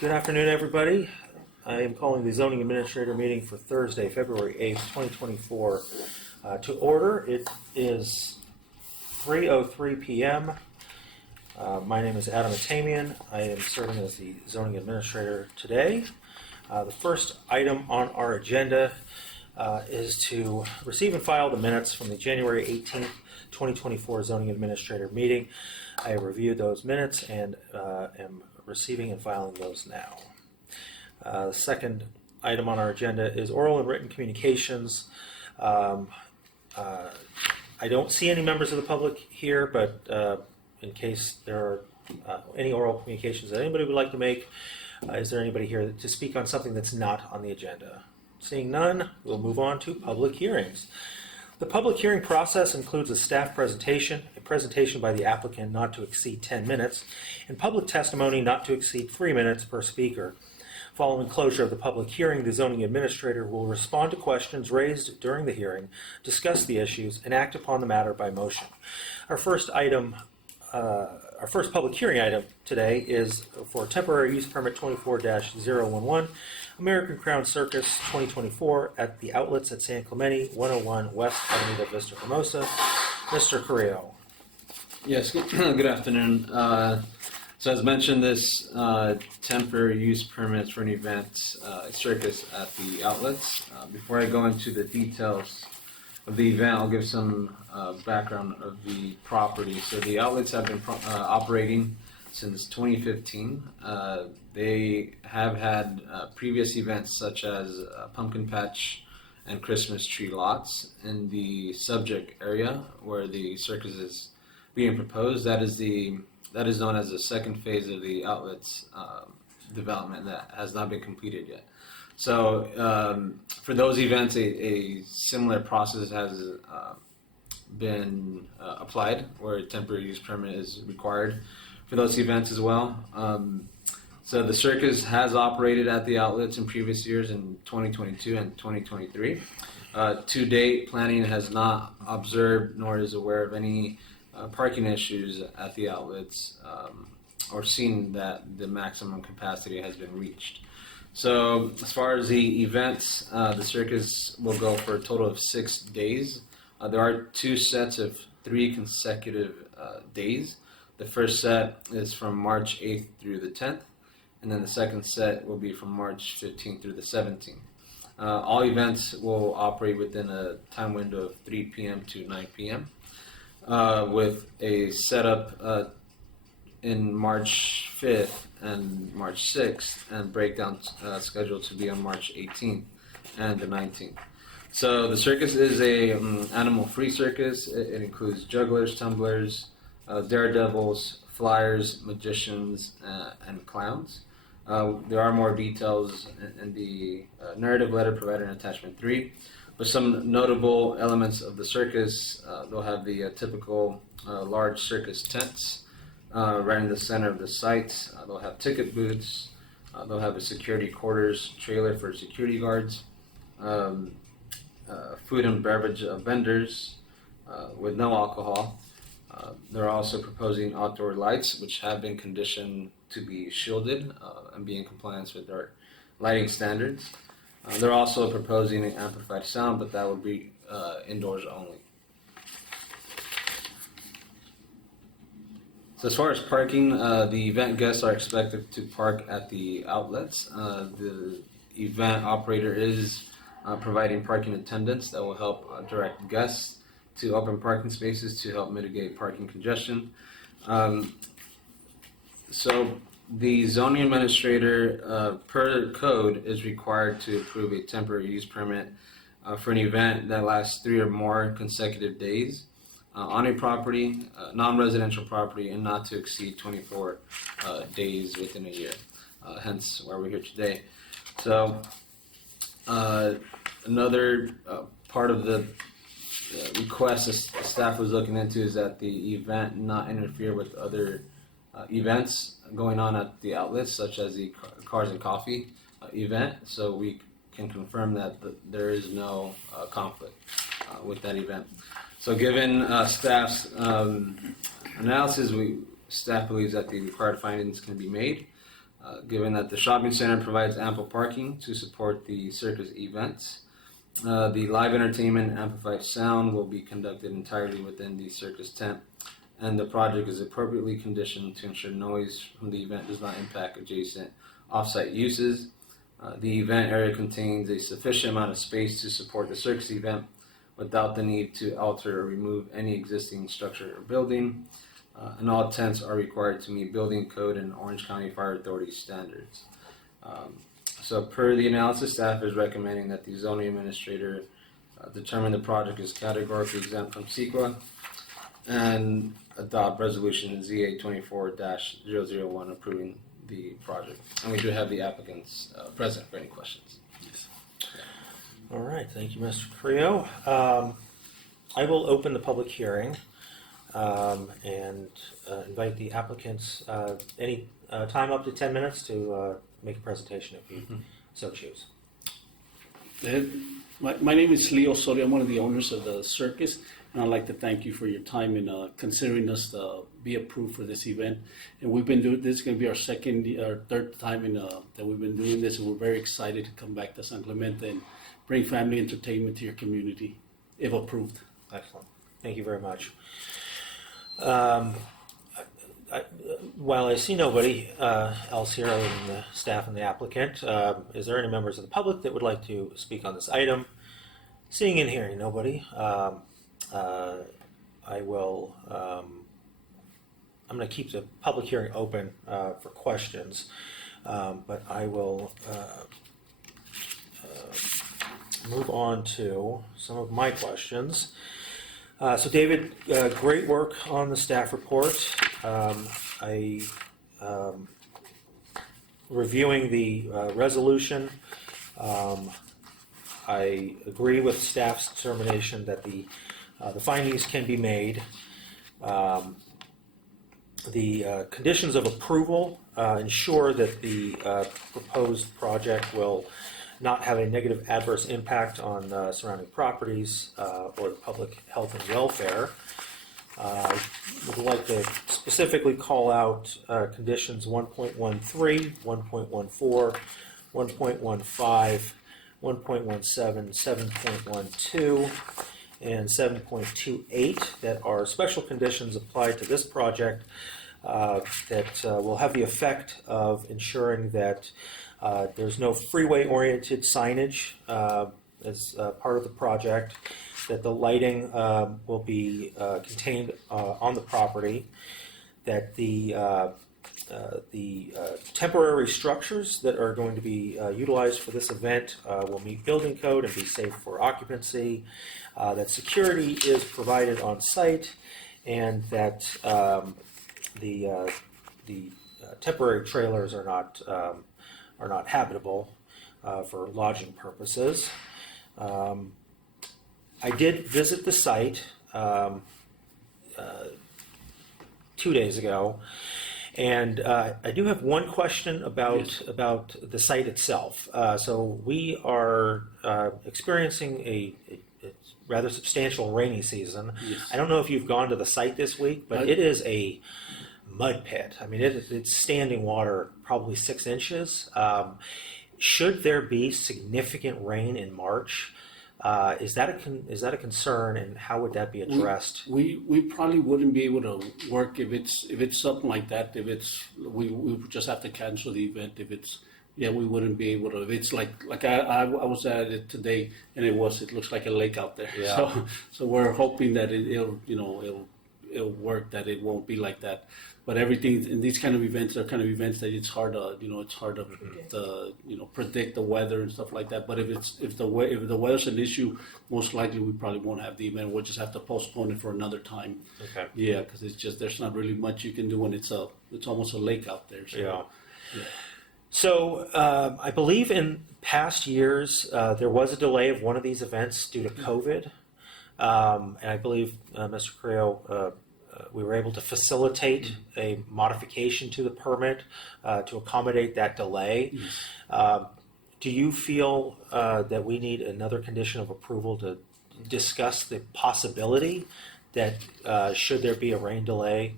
Good afternoon, everybody. I am calling the zoning administrator meeting for Thursday, February 8th, 2024 to order. It is 3:03 p.m. My name is Adam Atamian. I am serving as the zoning administrator today. The first item on our agenda is to receive and file the minutes from the January 18th, 2024 zoning administrator meeting. I reviewed those minutes and am receiving and filing those now. The second item on our agenda is oral and written communications. I don't see any members of the public here, but in case there are any oral communications that anybody would like to make, is there anybody here to speak on something that's not on the agenda? Seeing none, we'll move on to public hearings. The public hearing process includes a staff presentation, a presentation by the applicant not to exceed 10 minutes, and public testimony not to exceed 3 minutes per speaker. Following closure of the public hearing, the zoning administrator will respond to questions raised during the hearing, discuss the issues, and act upon the matter by motion. Our first public hearing item today is for temporary use permit 24-011, American Crown Circus 2024 at the outlets at San Clemente, 101 West Avenida Vista Hermosa. Mr. Carrillo. Yes, good afternoon. So as mentioned, this temporary use permits for an event circus at the outlets. Before I go into the details of the event, I'll give some background of the property. So the outlets have been operating since 2015. They have had previous events such as pumpkin patch and Christmas tree lots in the subject area where the circus is being proposed. That is known as the second phase of the outlets development that has not been completed yet. So for those events, a similar process has been applied, where a temporary use permit is required for those events as well. So the circus has operated at the outlets in previous years in 2022 and 2023. To date, planning has not observed nor is aware of any parking issues at the outlets or seen that the maximum capacity has been reached. So as far as the events, the circus will go for a total of 6 days. There are 2 sets of 3 consecutive days. The first set is from March 8th through the 10th, and then the second set will be from March 15th through the 17th. All events will operate within a time window of 3 p.m. to 9 p.m. With a setup in March 5th and March 6th, and breakdown scheduled to be on March 18th and the 19th. So the circus is a animal-free circus. It includes jugglers, tumblers, daredevils, flyers, magicians, and clowns. There are more details in the narrative letter provided in attachment 3. But some notable elements of the circus, they'll have the typical large circus tents right in the center of the site. They'll have ticket booths. They'll have a security quarters trailer for security guards, food and beverage vendors with no alcohol. They're also proposing outdoor lights, which have been conditioned to be shielded and be in compliance with our lighting standards. They're also proposing an amplified sound, but that would be indoors only. So as far as parking, the event guests are expected to park at the outlets. The event operator is providing parking attendants that will help direct guests to open parking spaces to help mitigate parking congestion. So the zoning administrator, per code, is required to approve a temporary use permit for an event that lasts 3 or more consecutive days on a property, non-residential property, and not to exceed 24 days within a year. Hence why we're here today. So another part of the request the staff was looking into is that the event not interfere with other events going on at the outlets, such as the Cars and Coffee event. So we can confirm that there is no conflict with that event. So given staff's analysis, staff believes that the required findings can be made. Given that the shopping center provides ample parking to support the circus events, the live entertainment and amplified sound will be conducted entirely within the circus tent, and the project is appropriately conditioned to ensure noise from the event does not impact adjacent off-site uses. The event area contains a sufficient amount of space to support the circus event without the need to alter or remove any existing structure or building, and all tents are required to meet building code and Orange County Fire Authority standards. So per the analysis, staff is recommending that the zoning administrator determine the project is categorically exempt from CEQA and adopt resolution ZA 24-001 approving the project. And we do have the applicants present for any questions. All right, thank you, Mr. Creo. I will open the public hearing and invite the applicants any time up to 10 minutes to make a presentation if you so choose. My name is Leo Soria. I'm one of the owners of the circus, and I'd like to thank you for your time in considering us to be approved for this event. And we've been doing this is going to be our third time that we've been doing this, and we're very excited to come back to San Clemente and bring family entertainment to your community, if approved. Excellent. Thank you very much. While I see nobody else here other than the staff and the applicant, is there any members of the public that would like to speak on this item? Seeing and hearing nobody, I will. I'm going to keep the public hearing open for questions, but I will move on to some of my questions. So David, great work on the staff report. Reviewing the resolution, I agree with staff's determination that the findings can be made. The conditions of approval ensure that the proposed project will not have a negative adverse impact on surrounding properties or public health and welfare. I would like to specifically call out conditions 1.13, 1.14, 1.15, 1.17, 7.12, and 7.28 that are special conditions applied to this project that will have the effect of ensuring that there's no freeway-oriented signage as part of the project, that the lighting will be contained on the property, that the temporary structures that are going to be utilized for this event will meet building code and be safe for occupancy, that security is provided on site, and that the temporary trailers are not habitable for lodging purposes. I did visit the site 2 days ago, and I do have one question about the site itself. So we are experiencing a rather substantial rainy season. Yes. I don't know if you've gone to the site this week, but it is a mud pit. I mean, it's standing water, probably 6 inches. Should there be significant rain in March, is that a concern, and how would that be addressed? We probably wouldn't be able to work if it's something like that. If it's we would just have to cancel the event. If it's we wouldn't be able to. If it's like I was at it today, and it looks like a lake out there. Yeah. So we're hoping that it'll work, that it won't be like that. But everything in these kind of events are kind of events that it's hard to predict the weather and stuff like that. But if the weather's an issue, most likely we probably won't have the event. We'll just have to postpone it for another time. Okay. Yeah, because it's just there's not really much you can do when it's almost a lake out there. So, Yeah. yeah. So I believe in past years there was a delay of one of these events due to COVID, and I believe Mr. Creo, we were able to facilitate a modification to the permit to accommodate that delay. Yes. Do you feel that we need another condition of approval to discuss the possibility that should there be a rain delay,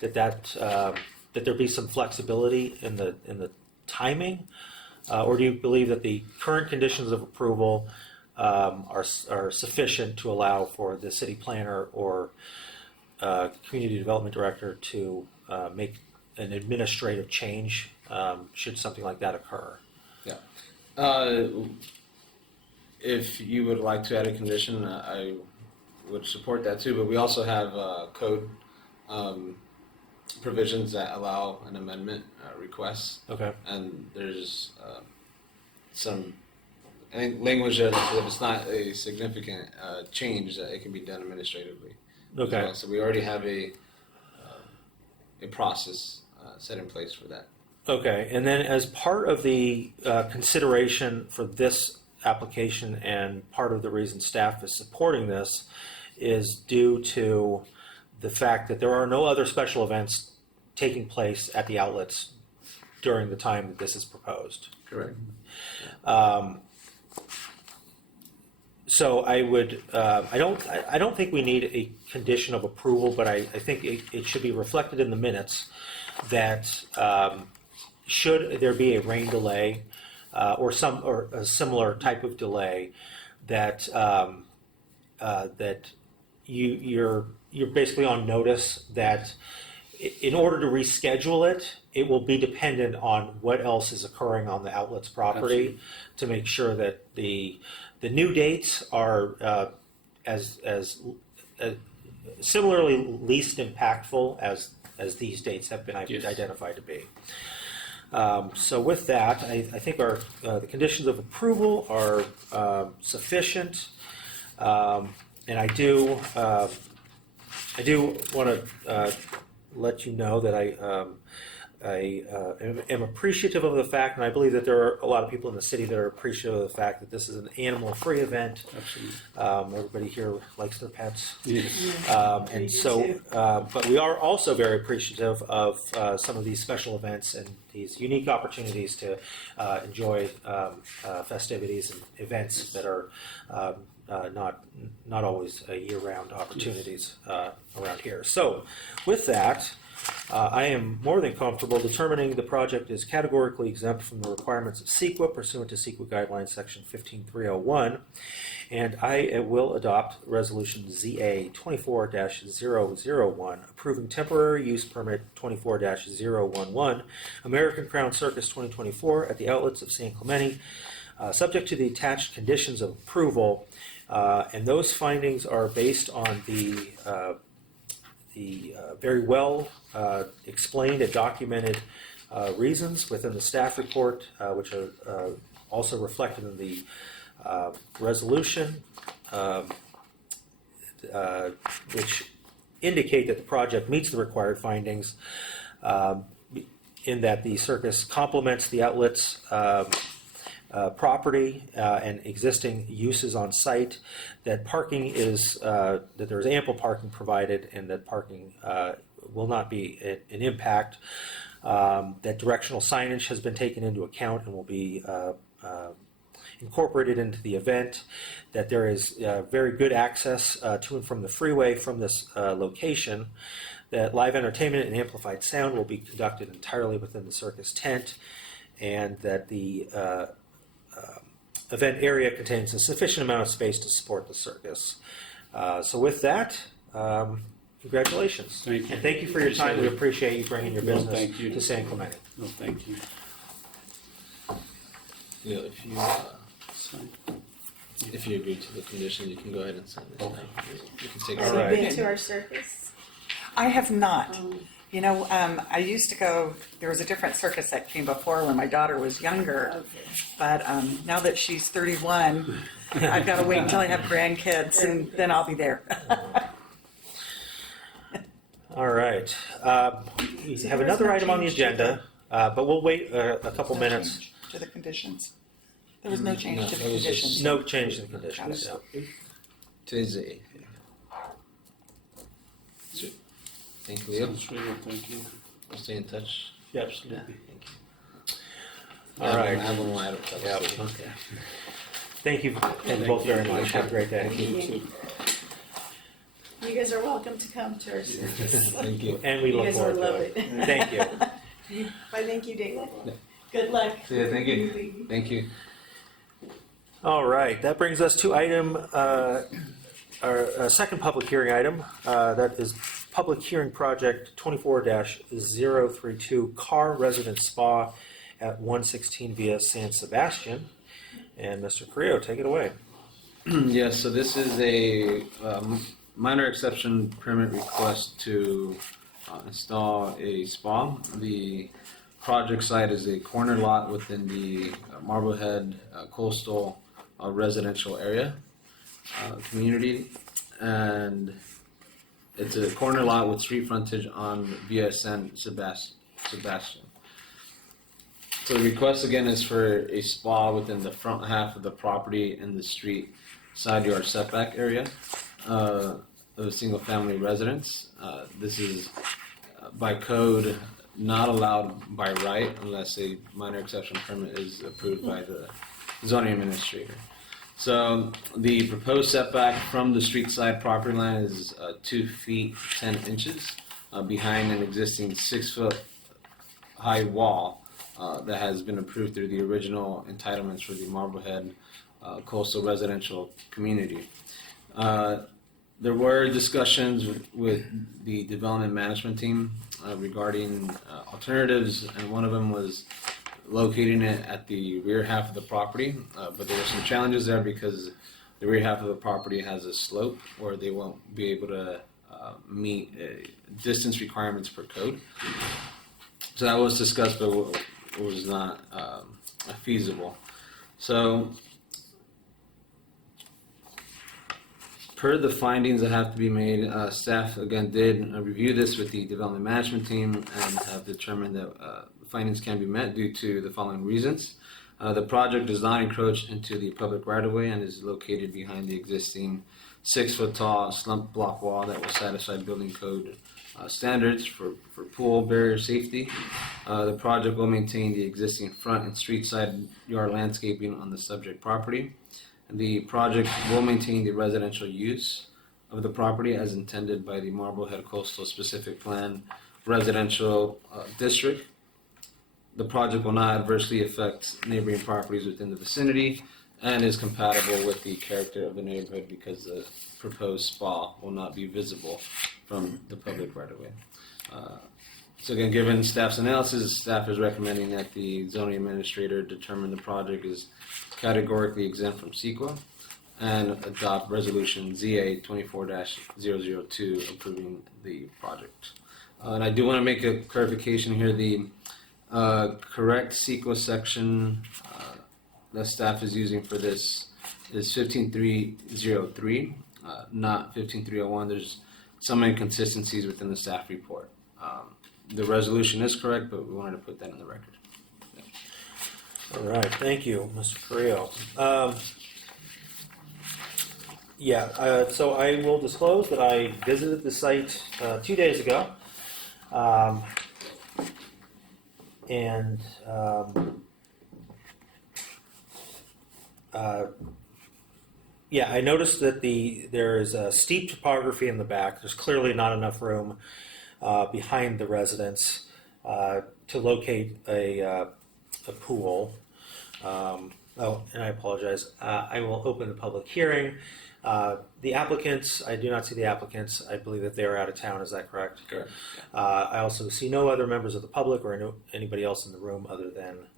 that that there be some flexibility in the timing? Or do you believe that the current conditions of approval are sufficient to allow for the city planner or community development director to make an administrative change should something like that occur? If you would like to add a condition, I would support that too, but we also have code provisions that allow an amendment request, Okay. and there's some I think language that if it's not a significant change, that it can be done administratively. as Okay. well. So we already have a process set in place for that. Okay, and then as part of the consideration for this application and part of the reason staff is supporting this is due to the fact that there are no other special events taking place at the outlets during the time that this is proposed. Correct. So I would, I don't think we need a condition of approval, but I think it should be reflected in the minutes that should there be a rain delay or a similar type of delay, that that you're basically on notice that in order to reschedule it, it will be dependent on what else is occurring on the outlet's property. Absolutely. To make sure that the new dates are as similarly least impactful as these dates have been Yes. identified to be. So with that, I think our the conditions of approval are sufficient, and I do want to let you know that I am appreciative of the fact, and I believe that there are a lot of people in the city that are appreciative of the fact that this is an animal-free event. Absolutely. Everybody here likes their pets. Yes. And so, but we are also very appreciative of some of these special events and these unique opportunities to enjoy festivities and events that are not always year-round opportunities around here. So, with that, I am more than comfortable determining the project is categorically exempt from the requirements of CEQA pursuant to CEQA Guidelines Section 15301, and I will adopt Resolution ZA 24-001, approving temporary use permit 24-011, American Crown Circus 2024 at the outlets of San Clemente, subject to the attached conditions of approval, and those findings are based on the very well explained and documented reasons within the staff report, which are also reflected in the resolution, which indicate that the project meets the required findings, in that the circus complements the outlets property and existing uses on site, that parking is that there is ample parking provided, and that parking will not be an impact. That directional signage has been taken into account and will be incorporated into the event. That there is very good access to and from the freeway from this location. That live entertainment and amplified sound will be conducted entirely within the circus tent, and that the event area contains a sufficient amount of space to support the circus. So with that, congratulations. Thank you. And thank you for your time. We appreciate you bringing your No, business thank you. to San Clemente. No, thank you. Yeah, if you agree to the condition, you can go ahead and sign this. Okay. You can take All it. right. Have you been to our circus? I have not. You know, I used to go, there was a different circus that came before when my daughter was younger. Okay. But now that she's 31, I've got to wait until I have grandkids and then I'll be there. All right. We have another item on the agenda, but we'll wait a couple No minutes. change to the conditions. There was no change No, to the it was just- conditions. No change in conditions. Got Yeah. Today's the 8th. Sweet. Thank you, Leo. Sounds really good, thank you. We'll stay in touch. Yeah, absolutely. Thank you. All right. I have one more item. Yeah. Okay. Thank you both very much. Have a great day. You too. You guys are welcome to come to our circus. Thank you. And we You look guys forward will to love it. it. Thank you. Bye, thank you, David. Yeah. Good luck. Yeah, thank you. Thank you. All right, that brings us to our second public hearing item. That is public hearing project 24-032 Car Resident Spa at 116 via San Sebastian. And Mr. Carrillo, take it away. Yes, so this is a minor exception permit request to install a spa. The project site is a corner lot within the Marblehead coastal residential area community, and it's a corner lot with street frontage on via San Sebastian. So the request again is for a spa within the front half of the property in the street side yard setback area of a single family residence. This is by code not allowed by right unless a minor exception permit is approved by the zoning administrator. So the proposed setback from the street side property line is 2 feet 10 inches behind an existing 6 foot high wall that has been approved through the original entitlements for the Marblehead coastal residential community. There were discussions with the development management team regarding alternatives, and one of them was locating it at the rear half of the property, but there were some challenges there because the rear half of the property has a slope where they won't be able to meet distance requirements per code. So that was discussed, but it was not feasible. So per the findings that have to be made, staff again did review this with the development management team and have determined that findings can be met due to the following reasons. The project does not encroach into the public right-of-way and is located behind the existing 6 foot tall slump block wall that will satisfy building code standards for pool barrier safety. The project will maintain the existing front and street side yard landscaping on the subject property. The project will maintain the residential use of the property as intended by the Marblehead Coastal Specific Plan Residential District. The project will not adversely affect neighboring properties within the vicinity and is compatible with the character of the neighborhood because the proposed spa will not be visible from the public right-of-way. So again, given staff's analysis, staff is recommending that the zoning administrator determine the project is categorically exempt from CEQA and adopt resolution ZA 24-002 approving the project. And I do want to make a clarification here. The correct CEQA section that staff is using for this is 15303, not 15301. There's some inconsistencies within the staff report. The resolution is correct, but we wanted to put that in the record. All right, thank you, Mr. Carrillo. So I will disclose that I visited the site 2 days ago. I noticed that there is a steep topography in the back. There's clearly not enough room behind the residence to locate a pool. And I apologize. I will open the public hearing. The applicants, I do not see the applicants. I believe that they are out of town. Is that correct? Correct. I also see no other members of the public or anybody else in the room other than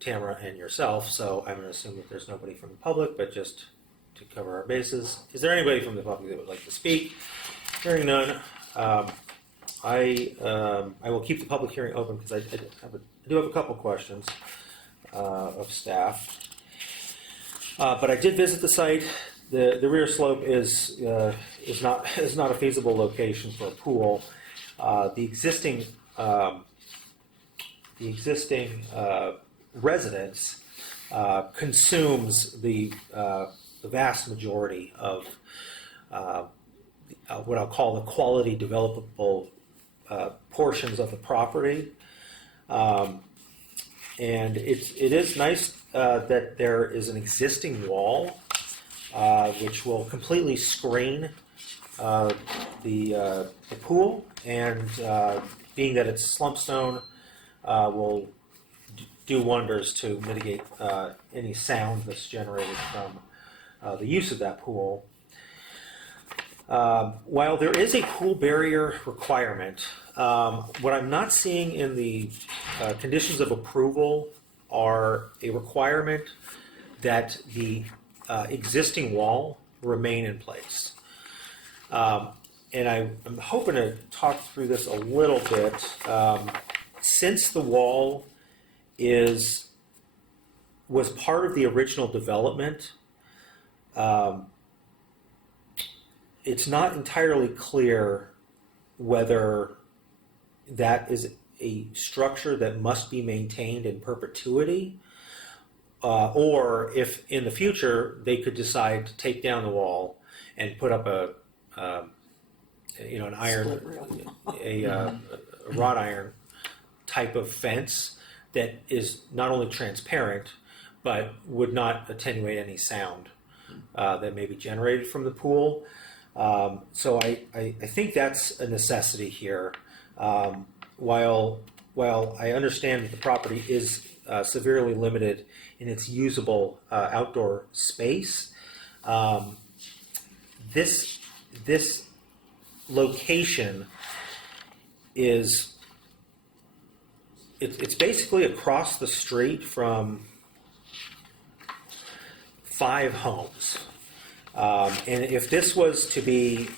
Tamara and yourself. So I'm going to assume that there's nobody from the public, but just to cover our bases. Is there anybody from the public that would like to speak? Hearing none. I will keep the public hearing open because I do have a couple questions of staff. But I did visit the site. The rear slope is not a feasible location for a pool. The existing residence consumes the vast majority of what I'll call the quality developable portions of the property. And it is nice that there is an existing wall which will completely screen the pool, and being that it's slump stone, will do wonders to mitigate any sound that's generated from the use of that pool. While there is a pool barrier requirement, what I'm not seeing in the conditions of approval are a requirement that the existing wall remain in place. And I'm hoping to talk through this a little bit. Since the wall was part of the original development, it's not entirely clear whether that is a structure that must be maintained in perpetuity, or if in the future they could decide to take down the wall and put up an iron, a wrought iron type of fence that is not only transparent but would not attenuate any sound that may be generated from the pool. So I think that's a necessity here. While I understand that the property is severely limited in its usable outdoor space, this location is it's basically across the street from 5 homes. And if this was to be,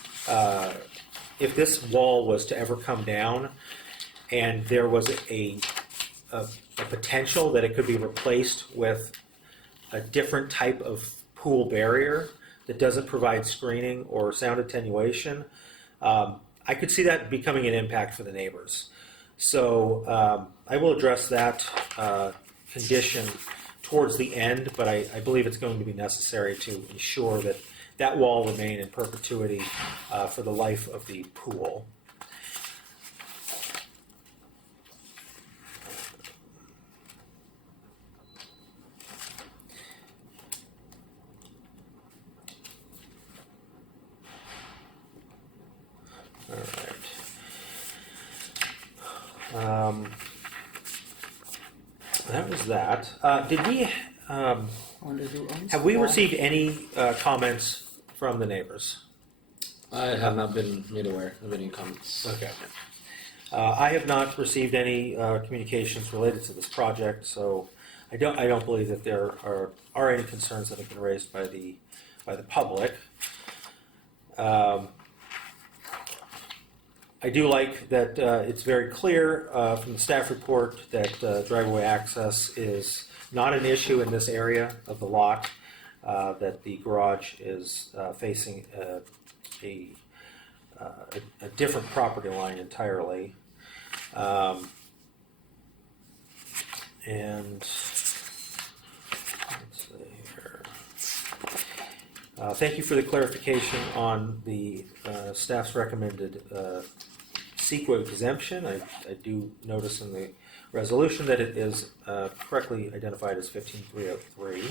if this wall was to ever come down, and there was a potential that it could be replaced with a different type of pool barrier that doesn't provide screening or sound attenuation, I could see that becoming an impact for the neighbors. So I will address that condition towards the end, but I believe it's going to be necessary to ensure that that wall remain in perpetuity for the life of the pool. All right. That was that. Did we? Have we received any comments from the neighbors? I have not been made aware of any comments. Okay. I have not received any communications related to this project, so I don't believe that there are any concerns that have been raised by the public. I do like that it's very clear from the staff report that driveway access is not an issue in this area of the lot, that the garage is facing a different property line entirely. And let's see here. Thank you for the clarification on the staff's recommended CEQA exemption. I do notice in the resolution that it is correctly identified as 15303.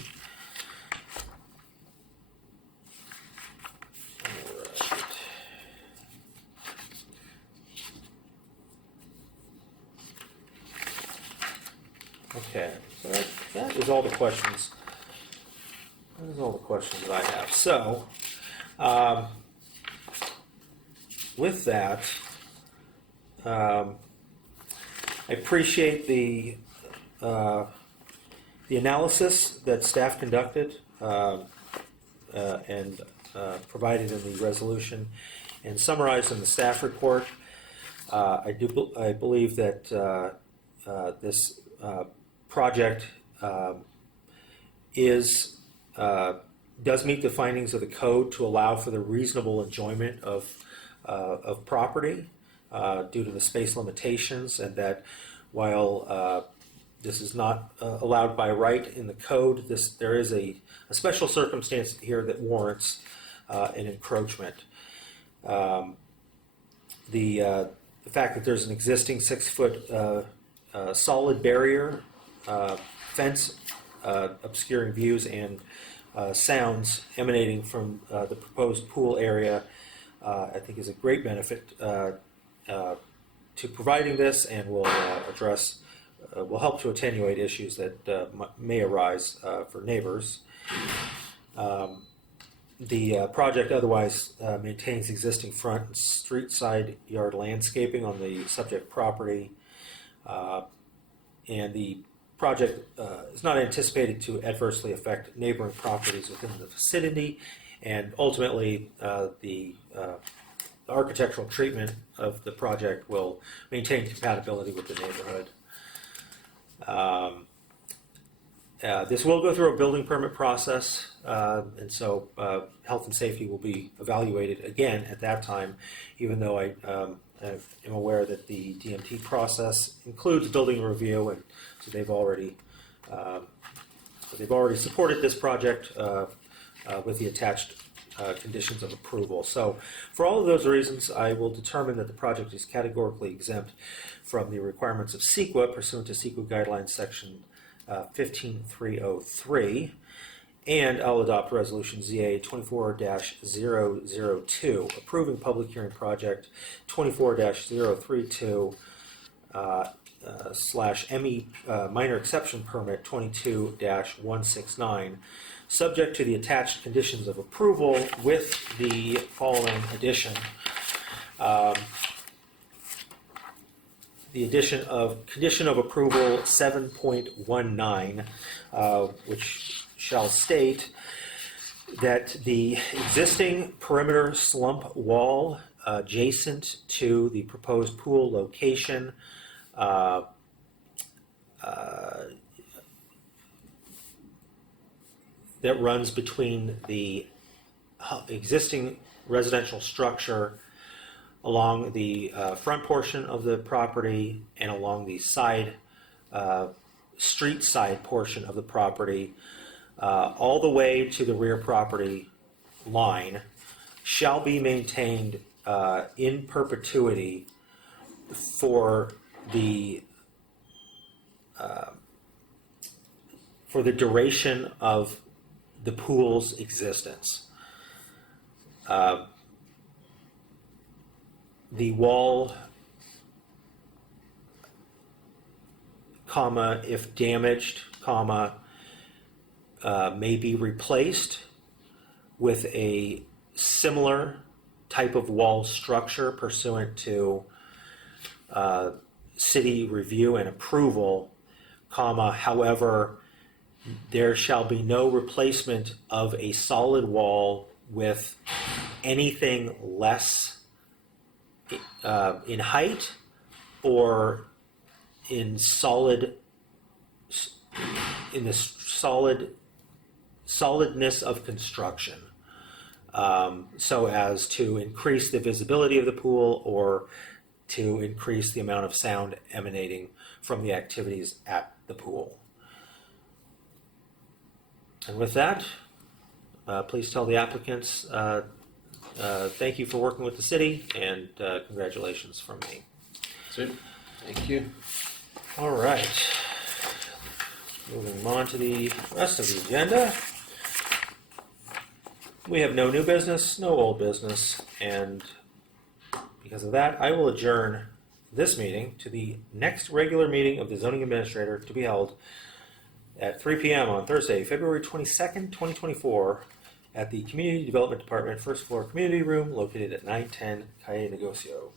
Okay, so that is all the questions. That is all the questions that I have. So, with that, I appreciate the analysis that staff conducted and provided in the resolution and summarized in the staff report. I believe that this project does meet the findings of the code to allow for the reasonable enjoyment of property due to the space limitations, and that while this is not allowed by right in the code, there is a special circumstance here that warrants an encroachment. The fact that there's an existing 6-foot solid barrier fence obscuring views and sounds emanating from the proposed pool area I think is a great benefit to providing this, and will will help to attenuate issues that may arise for neighbors. The project otherwise maintains existing front and street side yard landscaping on the subject property, and the project is not anticipated to adversely affect neighboring properties within the vicinity, and ultimately the architectural treatment of the project will maintain compatibility with the neighborhood. This will go through a building permit process, and so health and safety will be evaluated again at that time, even though I am aware that the DMT process includes building review, and so they've already supported this project with the attached conditions of approval. So for all of those reasons, I will determine that the project is categorically exempt from the requirements of CEQA pursuant to CEQA guidelines section 15303, and I'll adopt resolution ZA 24-002 approving public hearing project 24-032 / ME minor exception permit 22-169, subject to the attached conditions of approval with the following addition. The addition of condition of approval 7.19, which shall state that the existing perimeter slump wall adjacent to the proposed pool location that runs between the existing residential structure along the front portion of the property and along the side, street side portion of the property, all the way to the rear property line, shall be maintained in perpetuity for the duration of the pool's existence. The wall, comma, if damaged, comma, may be replaced with a similar type of wall structure pursuant to city review and approval, comma, however, there shall be no replacement of a solid wall with anything less in height or in the solidness of construction, so as to increase the visibility of the pool or to increase the amount of sound emanating from the activities at the pool. And with that, please tell the applicants thank you for working with the city, and congratulations from me. Sweet. Thank you. All right. Moving on to the rest of the agenda. We have no new business, no old business, and because of that, I will adjourn this meeting to the next regular meeting of the zoning administrator to be held at 3 p.m. on Thursday, February 22nd, 2024, at the Community Development Department, first floor community room located at 910 Calle Negocio.